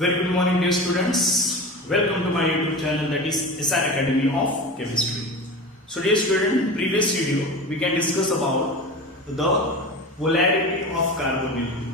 Very good morning, dear students. Welcome to my YouTube channel, that is SR Academy of Chemistry. So, dear student, previous video we can discuss about the polarity of carbonyl group.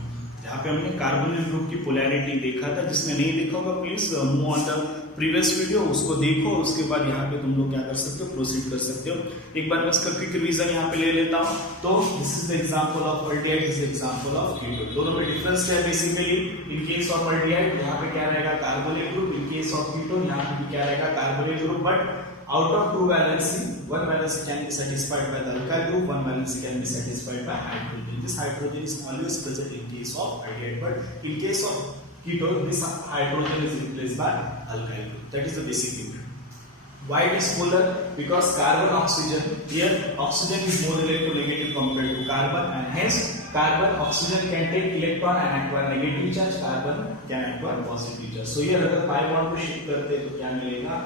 यहाँ पे हमने carbonyl group की polarity देखा था. जिसने नहीं देखा होगा please move on the previous video, उसको देखो. उसके बाद यहाँ पे तुम लोग क्या कर सकते हो, प्रोसीड कर सकते हो. एक बार मैं इसका क्विक रिवीजन यहाँ पे ले लेता हूँ. तो this is the example of aldehyde, this is example of ketone. दोनों में डिफरेंस है basically. In case of aldehyde यहाँ पे क्या रहेगा, carbonyl group. In case of ketone यहाँ पे भी क्या रहेगा, carbonyl group. But out of two valency, one valency can be satisfied by the alkyl group, one valency can be satisfied by hydrogen. This hydrogen is always present in case of aldehyde, but in case of ketone, this hydrogen is replaced by alkyl group. That is the basic thing. Why it is polar? Because carbon oxygen, here oxygen is more electronegative compared to carbon, and hence carbon oxygen can take electron and acquire negative charge, carbon can acquire positive charge. So here अगर pi bond को shift करते हैं तो क्या मिलेगा,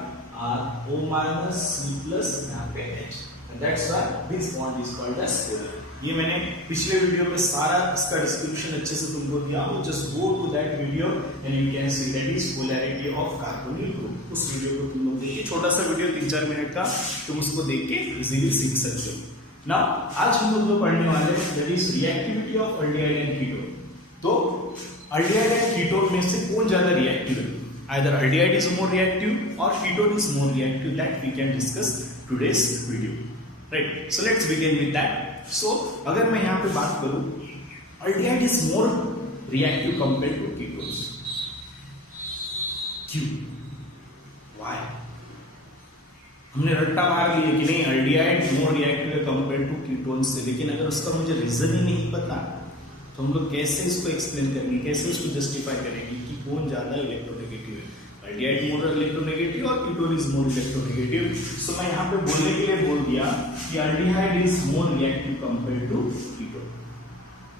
O minus C plus यहाँ पे H, and that's why this bond is called as polar. ये मैंने पिछले वीडियो में सारा इसका डिस्क्रिप्शन अच्छे से तुमको दिया हो. Just go to that video and you can see that is polarity of carbonyl group. उस वीडियो को तुम लोग देखिए, छोटा सा वीडियो 3-4 मिनट का, तुम उसको देख के इजीली सीख सकते हो. नाउ आज हम लोग जो पढ़ने वाले हैं that is reactivity of aldehyde and ketone. तो अल्डिहाइड एंड कीटोन में से कौन ज्यादा रिएक्टिव है? Either aldehyde is more reactive or ketone is more reactive. That we can discuss today's video. Right? So let's begin with that. So अगर मैं यहाँ पे बात करूँ, aldehyde is more reactive compared to ketones. क्यों? Why? हमने रट्टा मार लिया कि नहीं aldehyde more reactive है compared to ketones से, लेकिन अगर उसका मुझे रीजन ही नहीं पता तो हम लोग कैसे इसको एक्सप्लेन करेंगे, कैसे इसको जस्टिफाई करेंगे कि कौन ज्यादा इलेक्ट्रोनेगेटिव है, अल्डिहाइड मोर इलेक्ट्रोनेगेटिव और ketone is more electronegative. So मैं यहाँ पे बोलने के लिए बोल दिया कि aldehyde is more reactive compare to ketone.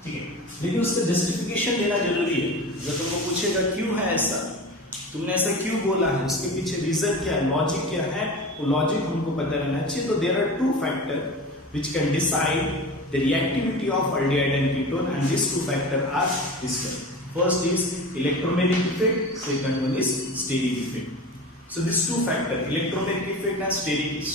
ठीक है, लेकिन उसका जस्टिफिकेशन देना जरूरी है. जब तुमको पूछेगा क्यों है ऐसा, तुमने ऐसा क्यों बोला है, उसके पीछे रीजन क्या है, लॉजिक क्या है, वो लॉजिक हमको पता रहना चाहिए. तो there are two factor which can decide the reactivity of aldehyde and ketone, and these two factors are discussed. First is electromagnetic effect, second one is steric effect. So these two factors, electromagnetic effect and steric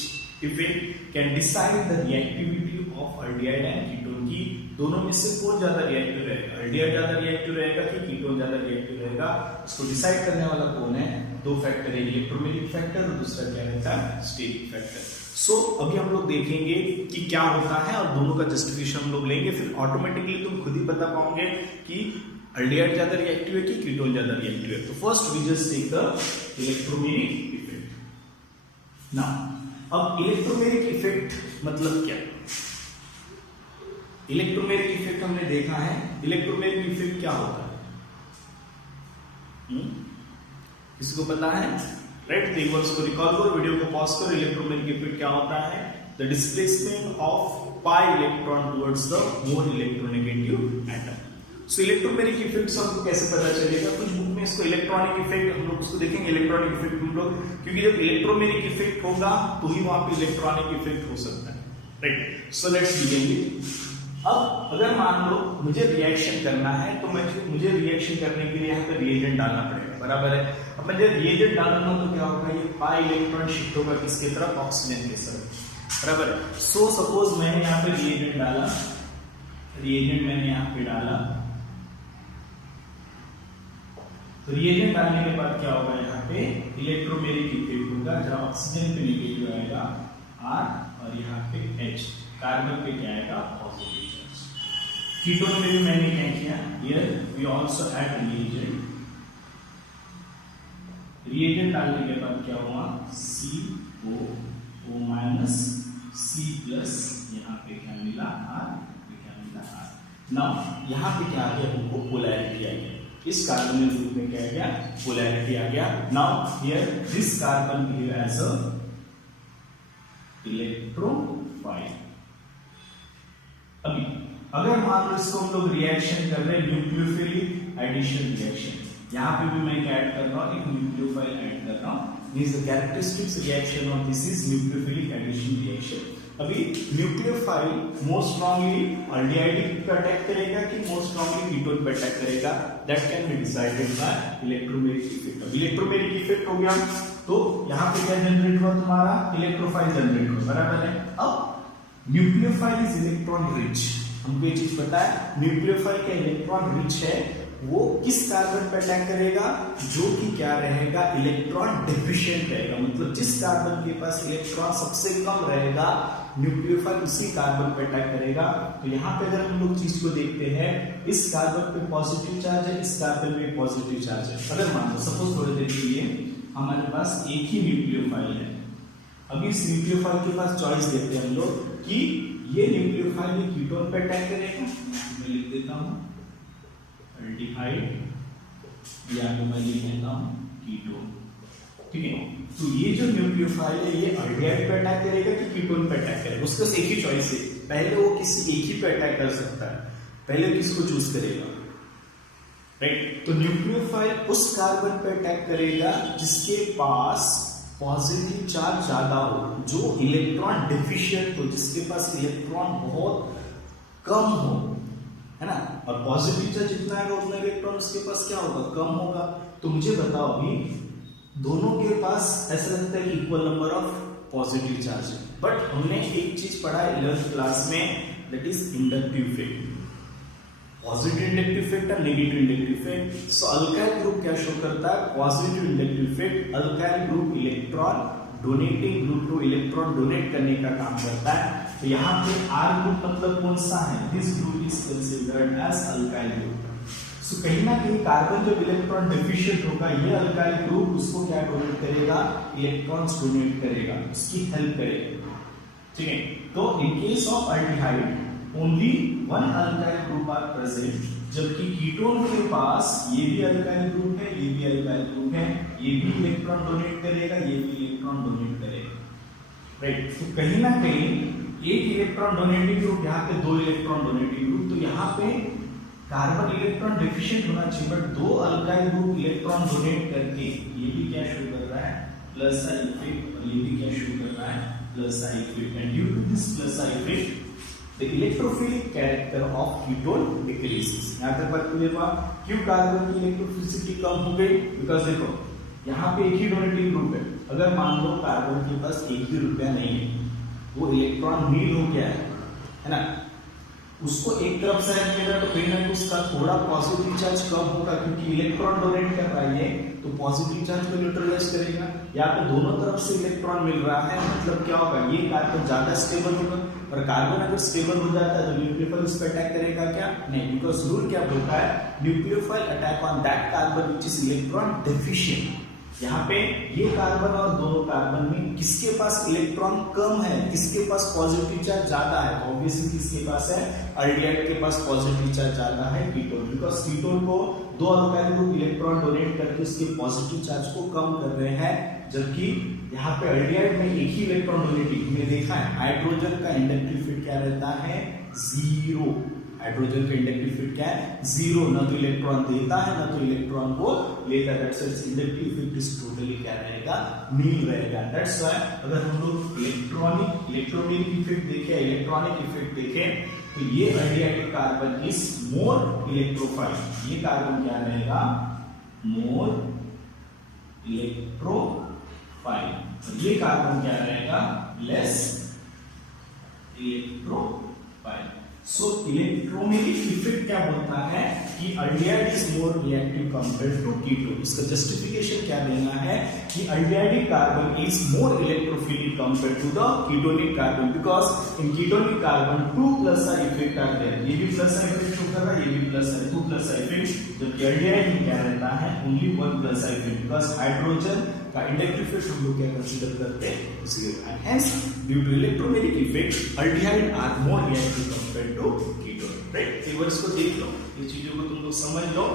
effect, can decide the reactivity of aldehyde and ketone. की दोनों में से कौन ज्यादा reactive रहेगा, aldehyde ज्यादा reactive रहेगा कि कीटोन ज्यादा रिएक्टिव रहेगा, उसको डिसाइड करने वाला कौन है? दो फैक्टर है, इलेक्ट्रोमैग्नेटिक फैक्टर और दूसरा क्या रहता है, स्टेरिक फैक्टर. सो अभी हम लोग देखेंगे कि क्या होता है और दोनों का जस्टिफिकेशन हम लोग लेंगे. फिर ऑटोमेटिकली तुम खुद ही बता पाओगे कि अल्डिहाइड ज्यादा रिएक्टिव है कि कीटोन ज्यादा रिएक्टिव है. तो first we just take the electromagnetic effect. Now अब इलेक्ट्रोमैग्नेटिक इफेक्ट मतलब क्या? इलेक्ट्रोमैग्नेटिक इफेक्ट हमने देखा है. इलेक्ट्रोमैग्नेटिक इफेक्ट क्या होता है, किसी को पता है? राइट, तो एक बार उसको रिकॉल करो, वीडियो को पॉज करो. इलेक्ट्रोमैग्नेटिक इफेक्ट क्या होता है? The displacement of pi electron towards the more electronegative atom. So electromagnetic effect से हमको कैसे पता चलेगा? कुछ बुक में इसको इलेक्ट्रॉनिक इफेक्ट, हम लोग उसको देखेंगे इलेक्ट्रॉनिक इफेक्ट हम लोग, क्योंकि जब इलेक्ट्रोमैग्नेटिक इफेक्ट होगा तो ही वहां पे इलेक्ट्रॉनिक इफेक्ट हो सकता है. Right, so let's begin. अब अगर मान लो मुझे रिएक्शन करना है तो मुझे रिएक्शन करने के लिए यहाँ पे रिएजेंट डालना पड़ेगा, बराबर है. अब मैं जब रिएजेंट डालूंगा तो क्या होगा, ये पाई इलेक्ट्रॉन शिफ्ट होगा किसके तरफ, ऑक्सीजन की तरफ, बराबर है. सो सपोज मैंने यहाँ पे रिएजेंट डाला, रिएजेंट मैंने यहाँ पे डाला, तो रिएजेंट डालने के बाद क्या होगा, यहाँ पे इलेक्ट्रोमैग्नेटिक इफेक्ट होगा, जहां ऑक्सीजन पे नेगेटिव आएगा R और यहाँ पे H, कार्बन पे क्या आएगा, पॉजिटिव. कीटोन में भी मैंने क्या किया, here we also add reagent. Reagent डालने के बाद क्या हुआ, CO माइनस C प्लस, यहाँ पे क्या मिला, R, क्या मिला, R. नाउ यहाँ पे क्या आ गया, हमको पोलैरिटी आ गया. इस कार्बोनिल ग्रुप में क्या आ गया, पोलैरिटी आ गया. Now here this carbon behave as a electrophile. अभी अगर मान लो इसको हम लोग रिएक्शन कर रहे हैं, न्यूक्लियोफिलिक एडिशन रिएक्शन, यहाँ पे भी मैं क्या ऐड कर रहा हूँ, एक न्यूक्लियोफाइल ऐड कर रहा हूँ. Means the characteristics reaction of this is nucleophilic addition. Dehydration reaction. अभी न्यूक्लियोफाइल मोर स्ट्रांगली अल्डिहाइड पे अटैक करेगा कि मोर स्ट्रांगली कीटोन पे अटैक करेगा, that can be decided by electromeric effect. अब इलेक्ट्रोमेरिक इफेक्ट हो गया तो यहाँ पे क्या जनरेट हुआ तुम्हारा, इलेक्ट्रोफाइल जनरेट हुआ, बराबर है। अब न्यूक्लियोफाइल इज इलेक्ट्रॉन रिच, हमको ये चीज पता है, न्यूक्लियोफाइल का इलेक्ट्रॉन रिच है, वो किस कार्बन पे अटैक करेगा, जो कि क्या रहेगा, इलेक्ट्रॉन डेफिशिएंट रहेगा। मतलब जिस कार्बन के पास इलेक्ट्रॉन सबसे कम रहेगा, न्यूक्लियोफाइल उसी कार्बन पे अटैक करेगा। तो यहाँ पे अगर हम लोग चीज को देखते हैं, इस कार्बन पे पॉजिटिव चार्ज है, इस कार्बन में पॉजिटिव चार्ज है। अगर मान लो सपोज थोड़ी देर के लिए हमारे पास एक ही न्यूक्लियोफाइल है, अभी इस न्यूक्लियोफाइल के पास चॉइस देते हैं हम लोग कि ये न्यूक्लियोफाइल कीटोन पे अटैक करेगा, मैं लिख देता हूँ अल्डिहाइड, या तो मैं लिख देता हूँ कीटोन, ठीक है। तो ये जो न्यूक्लियोफाइल है ये अल्डिहाइड पे अटैक करेगा कि कीटोन पे अटैक करेगा, उसका एक ही चॉइस है, पहले वो किसी एक ही पे अटैक कर सकता है, पहले किसको चूज करेगा, राइट। तो न्यूक्लियोफाइल उस कार्बन पे अटैक करेगा जिसके पास पॉजिटिव चार्ज ज्यादा हो, जो इलेक्ट्रॉन डेफिशिएंट हो, जिसके पास इलेक्ट्रॉन बहुत कम हो, है ना। और पॉजिटिव चार्ज जितना है उतना इलेक्ट्रॉन उसके पास क्या होगा, कम होगा। तो मुझे बताओ अभी दोनों के पास ऐसा लगता है कि equal number of positive charge है, बट हमने एक चीज पढ़ा है 11th क्लास में, that is inductive effect, positive inductive effect और नेगेटिव इंडक्टिव इफेक्ट। सो अल्काइल ग्रुप क्या शो करता है, positive inductive effect, alkyl group electron donating group को इलेक्ट्रॉन डोनेट करने का काम करता है। तो यहाँ पे R ग्रुप मतलब कौन सा है, this group is considered as alkyl group. So कहीं ना कहीं कार्बन जब इलेक्ट्रॉन डेफिशिएंट होगा, ये अल्काइल ग्रुप उसको क्या डोनेट करेगा, इलेक्ट्रॉन्स डोनेट करेगा, उसकी हेल्प करेगा, ठीक है। तो in case of aldehyde only one alkyl group are present, जबकि कीटोन के पास ये भी अल्काइल ग्रुप है, ये भी अल्काइल ग्रुप है, ये भी इलेक्ट्रॉन डोनेट करेगा, ये भी इलेक्ट्रॉन डोनेट करेगा, राइट। तो कहीं ना कहीं एक इलेक्ट्रॉन डोनेटिंग ग्रुप, यहाँ पे दो इलेक्ट्रॉन डोनेटिंग ग्रुप, तो यहाँ पे कार्बन इलेक्ट्रॉन डेफिशिएंट होना चाहिए, बट दो अल्काइल ग्रुप इलेक्ट्रॉन डोनेट करके ये भी क्या शो कर रहा है, प्लस साइन इफेक्ट, और ये भी क्या शो कर रहा है, plus sign effect. And due to this plus sign effect the electrophilic character of ketone decreases. यहाँ तक बात क्लियर हुआ, क्यों कार्बन की इलेक्ट्रोफिलिसिटी कम हो गई, बिकॉज देखो यहाँ पे एक ही डोनेटिंग ग्रुप है, अगर मान लो कार्बन के पास एक भी रुपया नहीं है, वो इलेक्ट्रॉन नील हो गया है ना, उसको एक तरफ से मिल रहा है, तो कहीं ना कहीं उसका थोड़ा पॉजिटिव चार्ज कम होगा, क्योंकि इलेक्ट्रॉन डोनेट कर रहा है तो पॉजिटिव चार्ज को न्यूट्रलाइज करेगा। यहाँ पे दोनों तरफ से इलेक्ट्रॉन मिल रहा है, मतलब क्या होगा, ये कार्बन ज्यादा स्टेबल होगा, और कार्बन अगर स्टेबल हो जाता है तो न्यूक्लियोफाइल उस पर अटैक करेगा क्या, नहीं, बिकॉज रूल क्या बोलता है, nucleophile attack on that carbon which is electron deficient. यहाँ पे ये कार्बन और दोनों कार्बन में किसके पास इलेक्ट्रॉन कम है, किसके पास पॉजिटिव चार्ज ज्यादा है, तो ऑब्वियसली किसके पास है, अल्डिहाइड के पास पॉजिटिव चार्ज ज्यादा है कीटोन, बिकॉज कीटोन को दो अल्काइल ग्रुप इलेक्ट्रॉन डोनेट करके उसके पॉजिटिव चार्ज को कम कर रहे हैं, जबकि यहाँ पे अल्डिहाइड में एक ही इलेक्ट्रॉन डोनेटिंग में देखा है, हाइड्रोजन का इंडक्टिव इफेक्ट क्या रहता है, जीरो। हाइड्रोजन का इंडक्टिव इफेक्ट क्या है, जीरो, ना तो इलेक्ट्रॉन देता है ना तो इलेक्ट्रॉन को लेता है, that's why inductive effect is totally क्या रहेगा, नील रहेगा। दैट्स व्हाई अगर हम लोग इलेक्ट्रोनिक इफेक्ट देखें, इलेक्ट्रॉनिक इफेक्ट देखें, तो ये aldehyde carbon is more electrophile, ये कार्बन क्या रहेगा, मोर इलेक्ट्रोफाइल, और ये कार्बन क्या रहेगा, less electrophile. So electromeric effect क्या बोलता है कि aldehyde is more reactive compared to ketone. इसका जस्टिफिकेशन क्या देना है कि aldehyde carbon is more electrophilic compared to the ketonic carbon, because in ketonic carbon two plus effect are there, ये भी प्लस इफेक्ट शो कर रहा है, ये भी प्लस है, टू प्लस इफेक्ट, जबकि अल्डिहाइड में क्या रहता है, only one plus effect, because hydrogen का इंडक्टिव इफेक्ट हम लोग क्या कंसीडर करते हैं, zero. And hence due to electromeric effect aldehyde are more reactive compared to ketone, right. एक बार इसको देख लो, ये चीजों को तुम लोग समझ लो,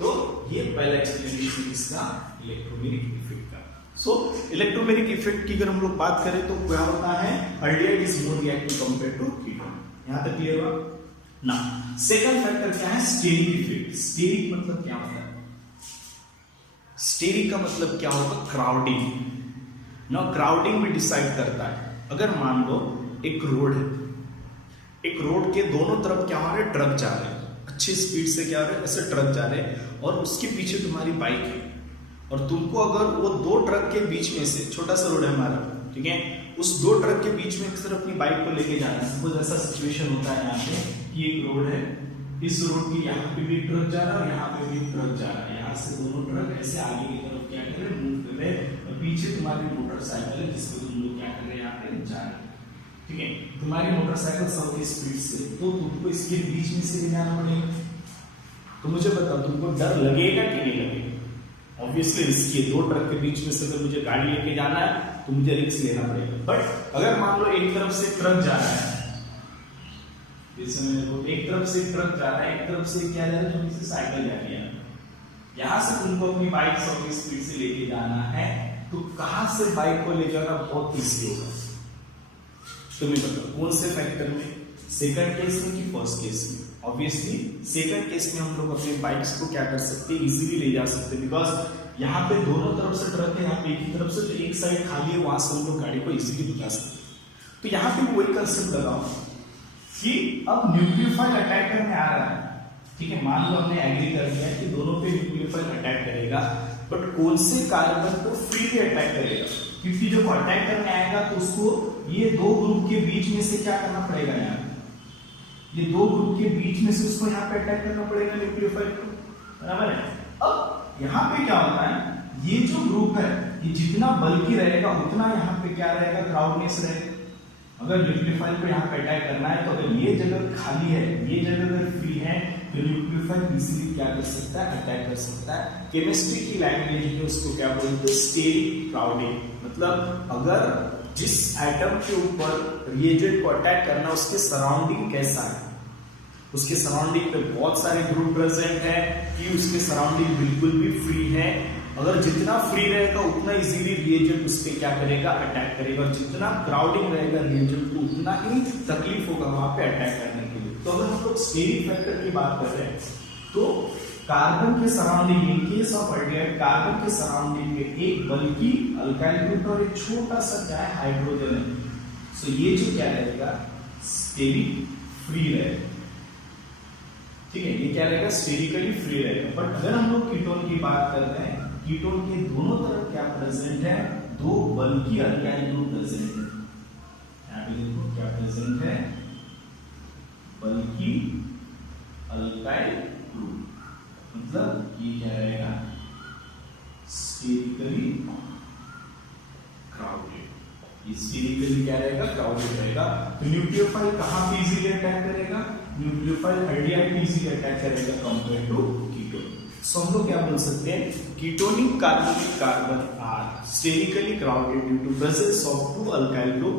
तो ये पहला एक्सप्लेनेशन इसका इलेक्ट्रोमेरिक इफेक्ट का। सो इलेक्ट्रोमेरिक इफेक्ट की अगर हम लोग बात करें तो क्या होता है, aldehyde is more reactive compared to ketone. यहां तक क्लियर हुआ ना। सेकंड फैक्टर क्या है, स्टेरिक इफेक्ट। स्टेरिक मतलब क्या होता है, स्टेरिक का मतलब क्या होगा, क्राउडिंग। ना क्राउडिंग भी डिसाइड करता है अगर मान लो एक रोड है, एक रोड के दोनों तरफ क्या हो रहा है, ट्रक जा रहे हैं, अच्छी स्पीड से क्या हो रहा है, ऐसे ट्रक जा रहे हैं और उसके पीछे तुम्हारी बाइक है और तुमको अगर वो दो ट्रक के बीच में से, छोटा सा रोड है हमारा, ठीक है, उस दो ट्रक के बीच में सिर्फ अपनी बाइक को लेके जाना है। सपोज ऐसा सिचुएशन होता है यहाँ पे कि एक रोड है, इस रोड की यहाँ पे भी ट्रक जा रहा है और यहाँ पे भी ट्रक जा रहा है, यहाँ से दोनों ट्रक ऐसे आगे की तरफ क्या कर रहे हैं, मूव कर रहे हैं और पीछे तुम्हारी मोटरसाइकिल है जिसपे तुम लोग क्या कर रहे हैं, यहाँ पे जा रहे हैं, ठीक है। तुम्हारी मोटरसाइकिल 100 की स्पीड से, तो तुमको इसके बीच में से जाना पड़ेगा। तो मुझे बताओ तुमको डर लगेगा कि नहीं लगेगा? ऑब्वियसली रिस्की है, दो ट्रक के बीच में से अगर मुझे गाड़ी लेके जाना है तो मुझे रिस्क लेना पड़ेगा। बट अगर मान लो एक तरफ से ट्रक जा रहा है, एक तरफ से ट्रक जा रहा है, एक तरफ से क्या जा रहा है, छोटी सी साइकिल जा रही है, यहाँ से तुमको अपनी बाइक 100 की स्पीड से लेके जाना है, तो कहां से बाइक को ले जाना बहुत ईजी होगा? तुम्हें बताओ कौन से फैक्टर में, सेकंड केस में कि फर्स्ट केस में? ऑब्वियसली सेकंड केस में हम लोग अपने बाइक्स को क्या कर सकते हैं, इजीली ले जा सकते हैं, बिकॉज यहाँ पे दोनों तरफ से ट्रक है, यहाँ पे एक ही तरफ से, तो एक साइड खाली है, वहां से हम लोग गाड़ी को इजीली बुला सकते हैं। तो यहाँ पे वही कंसेप्ट लगाओ कि अब न्यूक्लियोफाइल अटैक करने आ रहा है, ठीक है, मान लो हमने एग्री कर दिया कि दोनों पे न्यूक्लियोफाइल अटैक करेगा, बट कौन से कार्बन को फ्रीली अटैक करेगा? क्योंकि जब अटैक करने आएगा तो उसको ये दो ग्रुप के बीच में से क्या करना पड़ेगा, यार ये दो ग्रुप के बीच में से उसको यहाँ पे अटैक करना पड़ेगा न्यूक्लियोफाइल को, बराबर है। अब यहाँ पे क्या होता है, ये जो ग्रुप है ये जितना बल्कि रहेगा उतना यहाँ पे क्या रहेगा, क्राउडनेस रहेगा। अगर न्यूक्लियोफाइल को यहाँ पे अटैक करना है तो अगर ये जगह खाली है, ये जगह अगर फ्री है, तो न्यूक्लियोफाइल इजीली क्या कर सकता है, अटैक कर सकता है। केमिस्ट्री की लैंग्वेज में उसको क्या बोलते हैं, स्टेरिक क्राउडिंग। मतलब अगर जिस एटम के ऊपर रिएजेंट को अटैक करना, उसके सराउंडिंग कैसा है, उसके सराउंडिंग पे बहुत सारे ग्रुप प्रेजेंट है कि उसके सराउंडिंग बिल्कुल भी फ्री है। अगर जितना फ्री रहेगा उतना इजीली रिएजेंट उस पे क्या करेगा, अटैक करेगा, और जितना क्राउडिंग रहेगा रिएजेंट को उतना ही तकलीफ होगा वहां पे अटैक करने के लिए। तो अगर हम लोग स्टेरिक फैक्टर की बात कर रहे हैं तो कार्बन के surrounding, in case of aldehyde, carbon के सराउंडिंग में एक बल्कि अल्काइल ग्रुप और एक छोटा सा क्या है, हाइड्रोजन है। सो ये जो क्या रहेगा, स्टेरिक फ्री रहेगा, ठीक है, ये क्या रहेगा, स्टेरिकली फ्री रहेगा। बट अगर हम लोग कीटोन की बात कर रहे हैं, कीटोन के दोनों तरफ क्या प्रेजेंट है, दो बल्कि अल्काइल ग्रुप प्रेजेंट है। यहाँ पे देखो क्या प्रेजेंट है, बल्कि अल्काइल ग्रुप, मतलब ये क्या रहेगा, स्टेरिकली क्राउडेड। स्टेरिकली क्या रहेगा, क्राउडेड रहेगा। तो न्यूक्लियोफाइल कहां पे इजीली अटैक करेगा, न्यूक्लियोफाइल अल्डिहाइड पे इजीली अटैक करेगा कंपेयर टू कीटोन। सो हम लोग क्या बोल सकते हैं, ketonic carbonic carbon are sterically crowded due to presence of two alkyl group,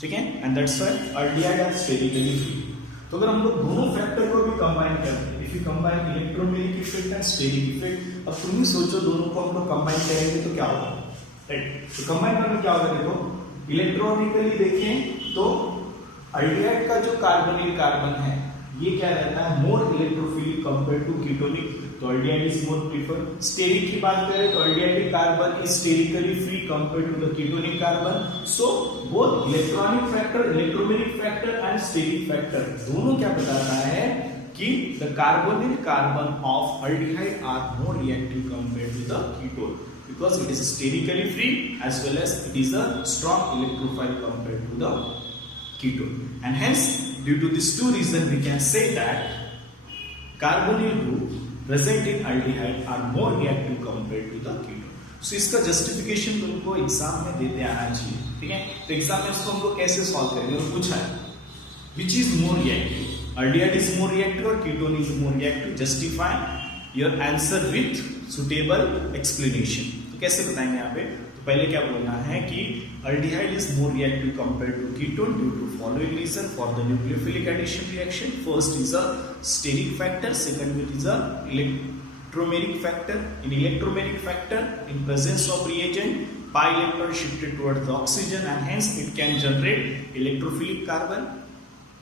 ठीक है, and that's why aldehyde are sterically free. तो अगर हम लोग दोनों फैक्टर को भी कंबाइन करते हैं, if you combine electromeric effect and steric effect, अब तुम ही सोचो दोनों को हम लोग कंबाइन करेंगे तो क्या होगा, राइट। तो कंबाइन करने क्या होगा, देखो इलेक्ट्रॉनिकली देखें तो अल्डिहाइड का जो कार्बोनिल कार्बन है ये क्या रहता है, more electrophilic compare to ketonic, तो aldehyde is more prefer. Steric की बात करें तो aldehyde carbon is sterically free compare to the ketonic carbon. So both electronic factor, electromeric factor and steric factor दोनों क्या बताता है कि the carbonyl carbon of aldehyde are more reactive compare to the ketone because it is sterically free as well as it is a strong electrophile compared to the ketone, and hence due to these two reasons we can say that carbonyl group present in aldehyde are more reactive compared to the ketone. So इसका justification तुमको exam में देते आना चाहिए, ठीक है। तो exam में उसको हम लोग कैसे सॉल्व करेंगे, पूछा है which is more reactive, aldehyde is more reactive or ketone is more reactive, justify your answer with suitable explanation। तो कैसे बताएंगे यहाँ पे, तो पहले क्या बोलना है कि aldehyde is more reactive compare to ketone due to following reason for the nucleophilic addition reaction. First is a steric factor, second is a electromeric factor. In electromeric factor in presence of reagent pi electron shifted towards the oxygen and hence it can generate electrophilic carbon.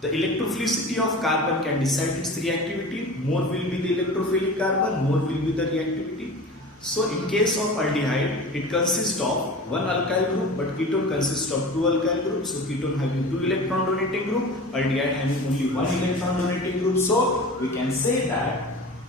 The electrophilicity of carbon can decide its reactivity. More will be the electrophilic carbon, more will be the reactivity. So in case of aldehyde, it consists of one alkyl group, but ketone consists of two alkyl groups. So ketone having two electron donating group, aldehyde having only one electron donating group. So we can say that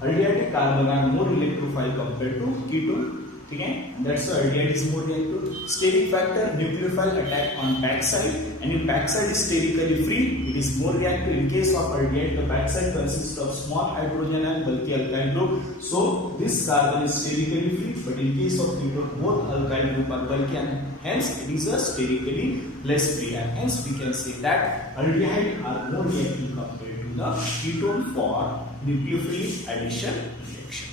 aldehyde carbon are more electrophile compared to ketone. Okay, that's why aldehyde is more reactive. Steric factor, nucleophile attack on backside, and if backside is sterically free, it is more reactive. In case of aldehyde, the backside consists of small hydrogen and bulky alkyl group, so this carbon is sterically free. But in case of ketone, both alkyl group are bulky, and hence it is a sterically less free, and hence we can say that aldehyde are more reactive compared to the ketone for nucleophilic addition reaction.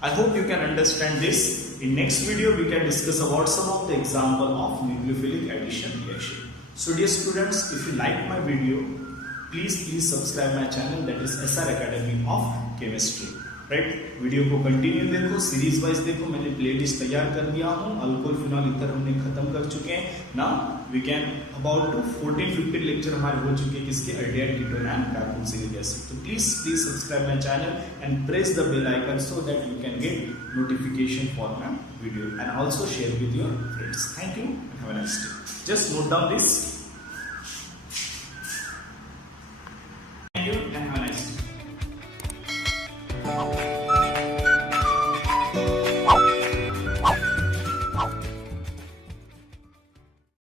I hope you can understand this. In next video, we can discuss about some of the example of nucleophilic addition reaction. So dear students, if you like my video, please subscribe my channel, that is SR Academy of Chemistry. Right, video को continue देखो, series wise देखो. मैंने playlist तैयार कर दिया हूँ. Alcohol phenol ether हमने खत्म कर चुके हैं. Now we can about to 14-15 lecture हमारे हो चुके हैं किसके, aldehyde, ketone and carboxylic acid. तो please subscribe my channel and press the bell icon so that you can get notification for my video, and also share with your friends. Thank you and have a nice day. Just note down this. Thank you and have a nice day.